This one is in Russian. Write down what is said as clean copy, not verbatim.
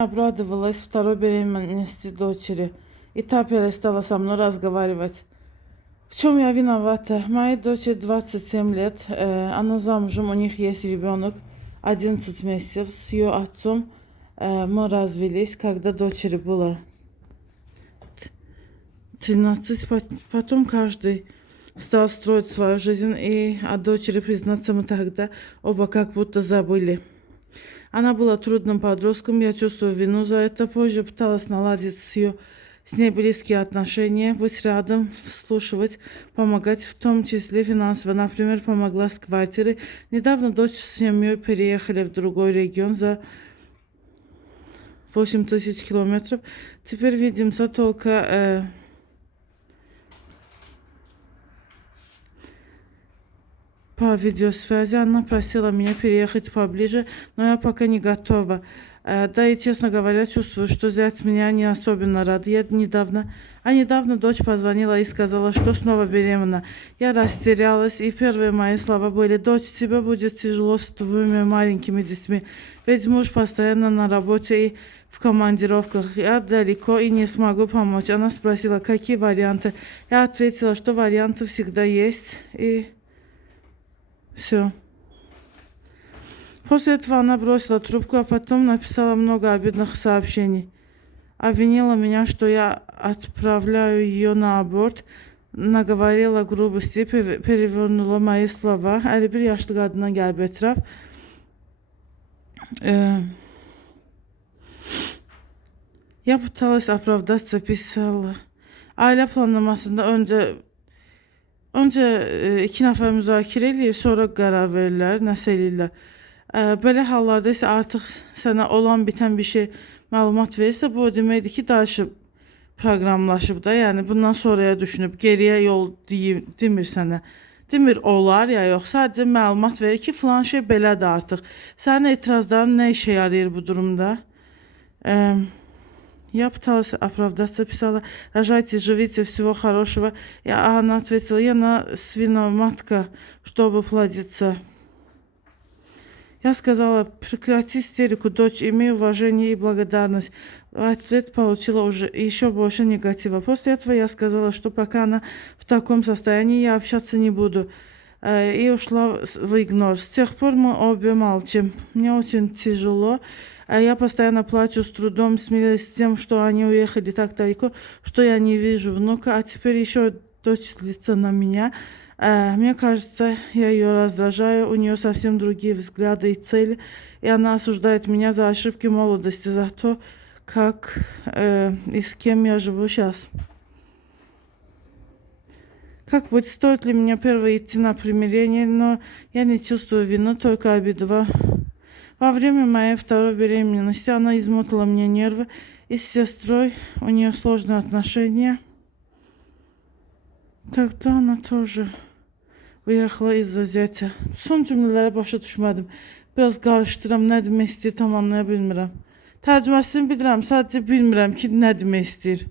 Обрадовалась второй беременности дочери и та перестала со мной разговаривать. В чем я виновата? Моей дочери 27 лет, она замужем, у них есть ребенок, 11 месяцев. С ее отцом мы развелись, когда дочери было 13. Потом каждый стал строить свою жизнь, и о дочери, признаться, мы тогда оба как будто забыли. Она была трудным подростком, я чувствую вину за это. Позже пыталась наладить с ней близкие отношения, быть рядом, вслушивать, помогать, в том числе финансово. Например, помогла с квартирой. Недавно дочь с семьей переехали в другой регион за 8000 километров. Теперь видимся только по видеосвязи. Она просила меня переехать поближе, но я пока не готова. Да и, честно говоря, чувствую, что зять меня не особенно рад. Недавно дочь позвонила и сказала, что снова беременна. Я растерялась, и первые мои слова были: «Дочь, тебе будет тяжело с твоими маленькими детьми, ведь муж постоянно на работе и в командировках. Я далеко и не смогу помочь». Она спросила, какие варианты. Я ответила, что варианты всегда есть, и все. После этого она бросила трубку, а потом написала много обидных сообщений. Обвинила меня, что я отправляю ее на аборт, наговорила грубости, перевернула мои слова. 51 yaşlı qadına gəlib etiraf. Я пыталась оправдаться, писала. Aile planlamasında Önce iki nəfər müzakirə eləyir, sonra qərar verirlər, nəsə eləyirlər. Belə hallarda isə artıq sənə olan bitən bir şey məlumat verirsə, bu o deməkdir ki, danışıb, proqramlaşıb da, yəni bundan sonraya düşünüb, geriyə yol demir sənə. Demir olar ya yox, sadəcə məlumat verir ki, filan şey belədir artıq. Sənin etirazların nə işə yarayır bu durumda? Я пыталась оправдаться, писала: рожайте, живите, всего хорошего. Она ответила: я на свиноматка, чтобы плодиться. Я сказала: прекрати истерику, дочь, имей уважение и благодарность. В ответ получила уже еще больше негатива. После этого я сказала, что пока она в таком состоянии, я общаться не буду. И ушла в игнор. С тех пор мы обе молчим. Мне очень тяжело. Я постоянно плачу, с трудом смирясь с тем, что они уехали так далеко, что я не вижу внука, а теперь еще дочь злится на меня. Мне кажется, я ее раздражаю, у нее совсем другие взгляды и цели, и она осуждает меня за ошибки молодости, за то, как и с кем я живу сейчас. Как быть, стоит ли мне первой идти на примирение, но я не чувствую вину, только обиду. Во время моей второй беременности она измотала мне нервы, и с сестрой у нее сложные отношения. Тогда она тоже uyaxla iz-za zətə. Son cümlələrə başa düşmədim. Biraz qarışdıram, nə demək istəyir tam anlaya bilmirəm. Tərcüməsini bilirəm, sadəcə bilmirəm ki, nə demək istəyir.